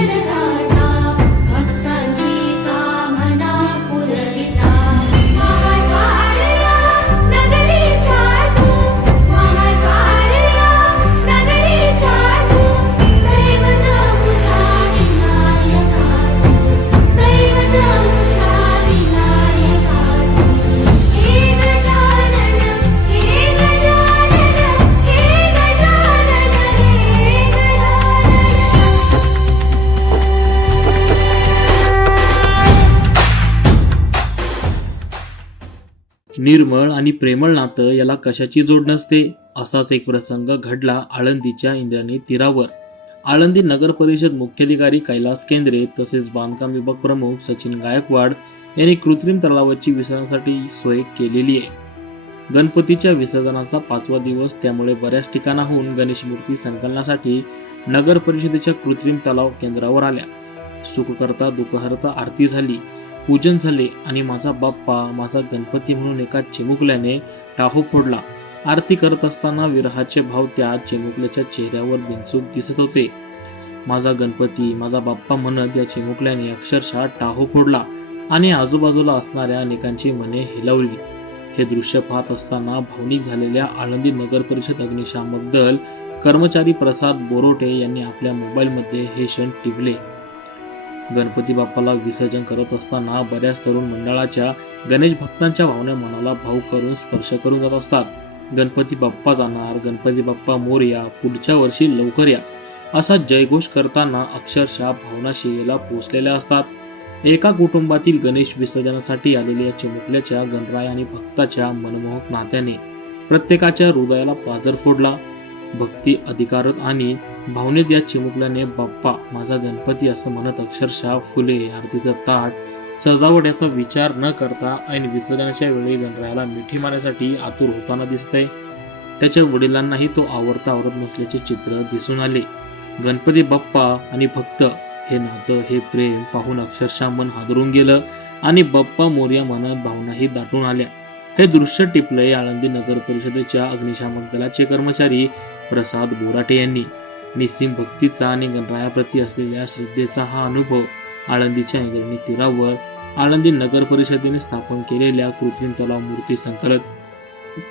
Hallelujah. निर्मळ आणि प्रेमळ नातं याला कशाची जोड नसते? असाच एक प्रसंग घडला आळंदीच्या इंद्रायणी तीरावर. आळंदी नगर परिषद मुख्याधिकारी कैलास केंद्रे तसेच बांधकाम विभाग प्रमुख सचिन गायकवाड यांनी कृत्रिम तलावाची विसर्जनासाठी सोय केलेली आहे. गणपतीच्या विसर्जनाचा पाचवा दिवस त्यामुळे बऱ्याच ठिकाणाहून गणेश मूर्ती संकलनासाठी नगर परिषदेच्या कृत्रिम तलाव केंद्रावर आल्या. सुखकर्ता दुःखहर्ता आरती झाली. पूजन झाले आणि माझा बाप्पा माझा गणपती म्हणून एका चिमुकल्याने टाहो फोडला. आरती करत असताना विरहाचे भाव त्या चिमुकल्याच्या चेहऱ्यावर बिनचूक दिसत होते. माझा गणपती माझा बाप्पा म्हणत या चिमुकल्याने अक्षरशः टाहो फोडला आणि आजूबाजूला असणाऱ्या अनेकांची मने हेलवली. हे दृश्य पाहत असताना भावनिक झालेल्या आळंदी नगर परिषद अग्निशामक दल कर्मचारी प्रसाद बोरोटे यांनी आपल्या मोबाईलमध्ये हे क्षण टिपले. गणपती बाप्पाला विसर्जन करत असताना बऱ्याच तरुण मंडळाच्या गणेश भक्तांच्या भावना मनाला भाऊ करून स्पर्श करून जात असतात. गणपती बाप्पा जाणार गणपती बाप्पा मोरया पुढच्या वर्षी लवकर या असा जयघोष करताना अक्षरशः भावना शिगेला पोचलेल्या असतात. एका कुटुंबातील गणेश विसर्जनासाठी आलेल्या चिमुकल्याच्या गणराय आणि भक्ताच्या मनमोहक नात्याने प्रत्येकाच्या हृदयाला पाजर फोडला. भक्ती अधिकारत आणि भावनेत या चिमुकल्याने बाप्पा माझा गणपती असं म्हणत अक्षरशः फुले आरतीचं ताट सजावट याचा विचार न करता ऐन विसर्जनाच्या वेळी गणरायाला मिठी मारण्यासाठी आतुर होताना दिसतंय. त्याच्या वडिलांनाही तो आवडता आवडत नसल्याचे चित्र दिसून आले. गणपती बाप्पा आणि भक्त हे नातं हे प्रेम पाहून अक्षरशः मन हादरून गेलं आणि बाप्पा मोर्या मनात भावनाही दाटून आल्या. हे दृश्य टिपलंय आळंदी नगर परिषदेच्या अग्निशामक दलाचे कर्मचारी प्रसाद बोराटे यांनी निस्सिम भक्तीचा आणि गणरायाप्रती असलेल्या श्रद्धेचा हा अनुभव आळंदीच्या इंद्रणी तीरावर आळंदी नगर परिषदेने स्थापन केलेल्या कृत्रिम तलाव मूर्ती संकलन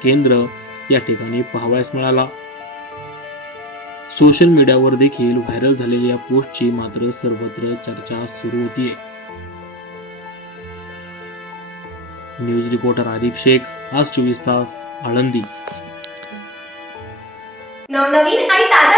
केंद्र या ठिकाणी पाहावयास मिळाला. सोशल मीडियावर देखील व्हायरल झालेल्या या पोस्टची मात्र सर्वत्र चर्चा सुरू होतीये न्यूज रिपोर्टर आरिफ शेख आज चोवीस तास आळंदी. नवनवीन आणि ताज्या